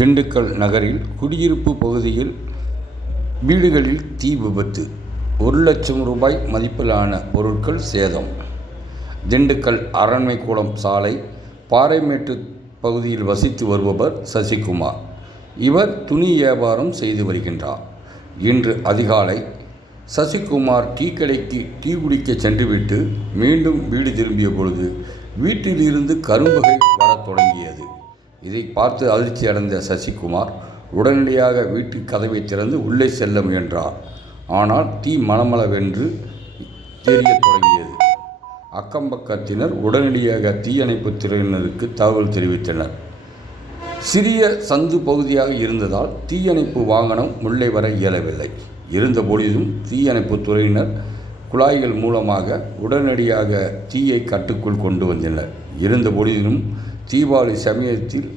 திண்டுக்கல் நகரில் குடியிருப்பு பகுதியில் வீடுகளில் தீ விபத்து. ஒரு லட்சம் ரூபாய் மதிப்பிலான பொருட்கள் சேதம். திண்டுக்கல் அரண்மைக்குளம் சாலை பாறைமேட்டு பகுதியில் வசித்து வருபவர் சசிகுமார். இவர் துணி வியாபாரம் செய்து வருகின்றார். இன்று அதிகாலை சசிகுமார் டீ கடைக்கு டீ குடிக்க சென்றுவிட்டு மீண்டும் வீடு திரும்பிய பொழுது வீட்டிலிருந்து கரும்புகை வரத் தொடங்கியது. இதை பார்த்து அதிர்ச்சி அடைந்த சசிகுமார் உடனடியாக வீட்டு கதவை திறந்து உள்ளே செல்ல முயன்றார். ஆனால் தீ மனமளவென்று தெரிய தொடங்கியது. அக்கம்பக்கத்தினர் உடனடியாக தீயணைப்பு துறையினருக்கு தகவல் தெரிவித்தனர். சிறிய சந்து பகுதியாக இருந்ததால் தீயணைப்பு வாகனம் உள்ளே வர இயலவில்லை. இருந்தபொழுதும் தீயணைப்பு துறையினர் குழாய்கள் மூலமாக உடனடியாக தீயை கட்டுக்குள் கொண்டு வந்தனர். இருந்தபொழுதிலும் தீபாவளி சமயத்தில்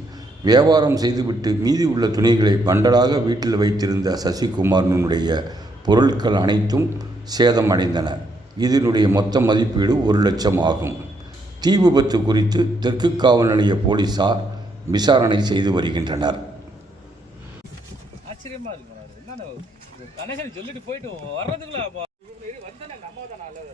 வியாபாரம் செய்துவிட்டு மீதி உள்ள துணிகளை பண்டலாக வீட்டில் வைத்திருந்த சசிகுமாரனுடைய பொருட்கள் அனைத்தும் சேதம் அடைந்தன. இதனுடைய மொத்த மதிப்பீடு ஒரு லட்சம் ஆகும். தீ விபத்து குறித்து தெற்கு காவல் நிலைய போலீசார் விசாரணை செய்து வருகின்றனர். ஆச்சரியமா இருக்கு சொல்லிட்டு போயிட்டு வர்றதுக்குள்ள வந்தேன் நம்ம தான் நல்லது.